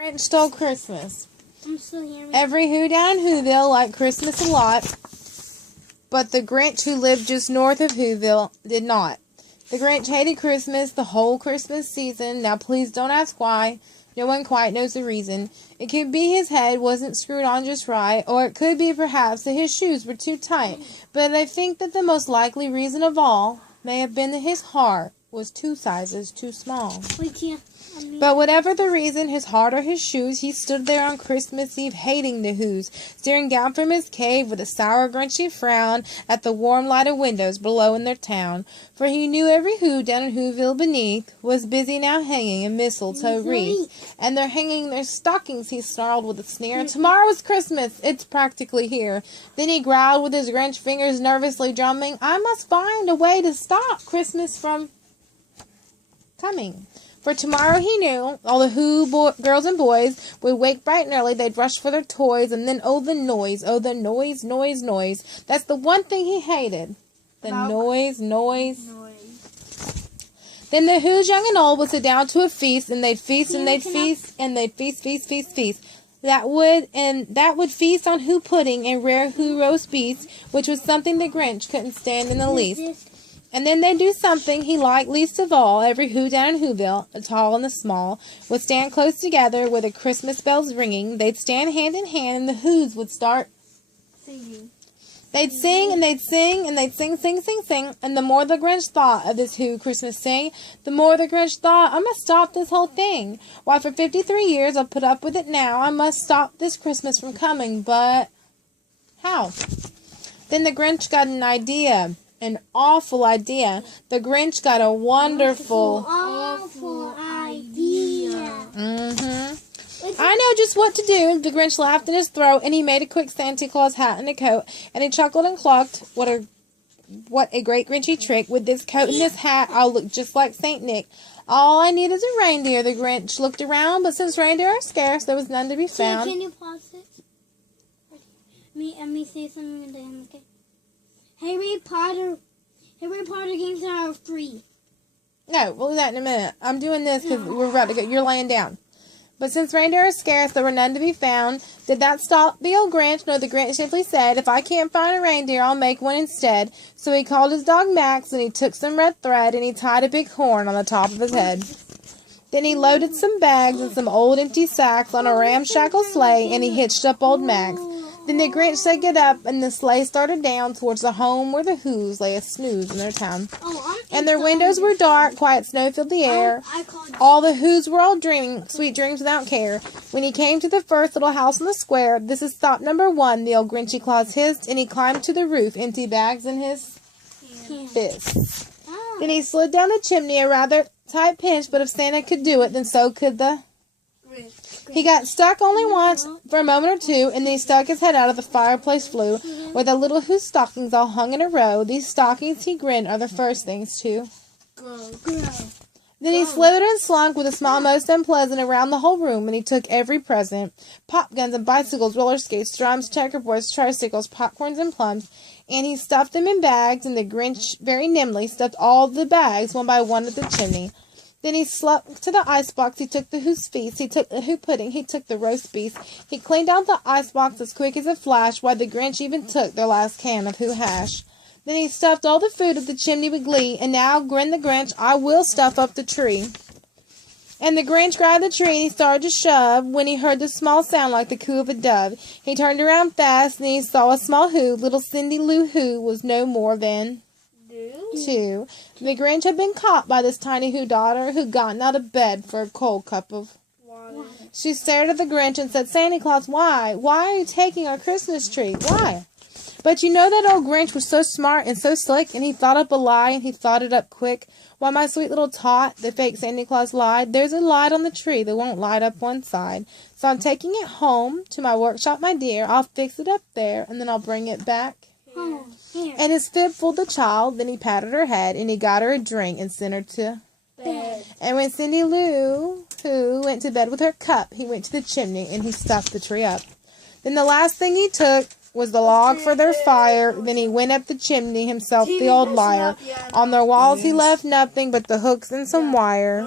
Grinch stole Christmas. I'm still hearing. Every Who down in Whoville liked Christmas a lot, but the Grinch who lived just north of Whoville did not. The Grinch hated Christmas the whole Christmas season. Now please don't ask why. No one quite knows the reason. It could be his head wasn't screwed on just right, or it could be perhaps that his shoes were too tight. But I think that the most likely reason of all may have been that his heart was 2 sizes too small. But whatever the reason, his heart or his shoes, he stood there on Christmas Eve hating the Whos, staring down from his cave with a sour, grinchy frown at the warm lighted windows below in their town. For he knew every Who down in Whoville beneath was busy now hanging a mistletoe wreath. And they're hanging their stockings, he snarled with a sneer. Tomorrow's Christmas, it's practically here. Then he growled with his Grinch fingers nervously drumming, I must find a way to stop Christmas from coming. For tomorrow, he knew, all the Who girls and boys would wake bright and early, they'd rush for their toys, and then, oh, the noise, noise. That's the one thing he hated. The noise. Then the Who's young and old would sit down to a feast, and they'd feast, and they'd feast, and they'd feast. That would feast on Who pudding and rare Who roast beef, which was something the Grinch couldn't stand in the least. And then they'd do something he liked least of all. Every Who down in Whoville, the tall and the small, would stand close together with the Christmas bells ringing. They'd stand hand in hand, and the Whos would start singing. They'd sing, and they'd sing, and they'd sing. And the more the Grinch thought of this Who Christmas sing, the more the Grinch thought, I must stop this whole thing. Why, for 53 years I'll put up with it now. I must stop this Christmas from coming, but how? Then the Grinch got an idea. An awful idea. The Grinch got a wonderful, awful idea. I know just what to do. The Grinch laughed in his throat, and he made a quick Santa Claus hat and a coat, and he chuckled and clucked. What a great Grinchy trick. With this coat and this hat, I'll look just like Saint Nick. All I need is a reindeer. The Grinch looked around, but since reindeer are scarce, there was none to be found. Can you pause it? Let me say something to him, okay? Harry Potter games are free. No, we'll do that in a minute. I'm doing this because we're about to go. You're laying down. But since reindeer are scarce, there were none to be found. Did that stop the old Grinch? No, the Grinch simply said, if I can't find a reindeer, I'll make one instead. So he called his dog Max, and he took some red thread, and he tied a big horn on the top of his head. Then he loaded some bags and some old empty sacks on a ramshackle sleigh, and he hitched up old Max. Then the Grinch said get up, and the sleigh started down towards the home where the Whos lay a snooze in their town. And their windows were dark, quiet snow filled the air. All the Whos were all dreaming, sweet dreams without care. When he came to the first little house on the square, this is stop number 1, the old Grinchy Claus hissed, and he climbed to the roof, empty bags in his fists. Then he slid down the chimney, a rather tight pinch, but if Santa could do it, then so could the... He got stuck only once for a moment or two, and then he stuck his head out of the fireplace flue, where the little Who stockings all hung in a row. These stockings, he grinned, are the first things to grow. Then he slithered and slunk with a smile most unpleasant around the whole room, and he took every present, pop guns and bicycles, roller skates, drums, checkerboards, tricycles, popcorns, and plums, and he stuffed them in bags, and the Grinch very nimbly stuffed all the bags one by one at the chimney. Then he slunk to the icebox, he took the Who's feast, he took the Who pudding, he took the roast beef. He cleaned out the icebox as quick as a flash, while the Grinch even took their last can of Who hash. Then he stuffed all the food up the chimney with glee, and now, grinned the Grinch, I will stuff up the tree. And the Grinch grabbed the tree, and he started to shove, when he heard the small sound like the coo of a dove. He turned around fast, and he saw a small Who. Little Cindy Lou Who was no more than... 2. The Grinch had been caught by this tiny Who daughter who'd gotten out of bed for a cold cup of water. She stared at the Grinch and said, Santa Claus, why? Why are you taking our Christmas tree? Why? But you know that old Grinch was so smart and so slick, and he thought up a lie, and he thought it up quick. Why, my sweet little tot, the fake Santa Claus lied. There's a light on the tree that won't light up one side. So I'm taking it home to my workshop, my dear. I'll fix it up there, and then I'll bring it back. And his fib fooled the child, then he patted her head, and he got her a drink and sent her to bed. And when Cindy Lou Who went to bed with her cup, he went to the chimney, and he stuffed the tree up. Then the last thing he took was the log for their fire. Then he went up the chimney himself, the old liar. On their walls he left nothing but the hooks and some wire.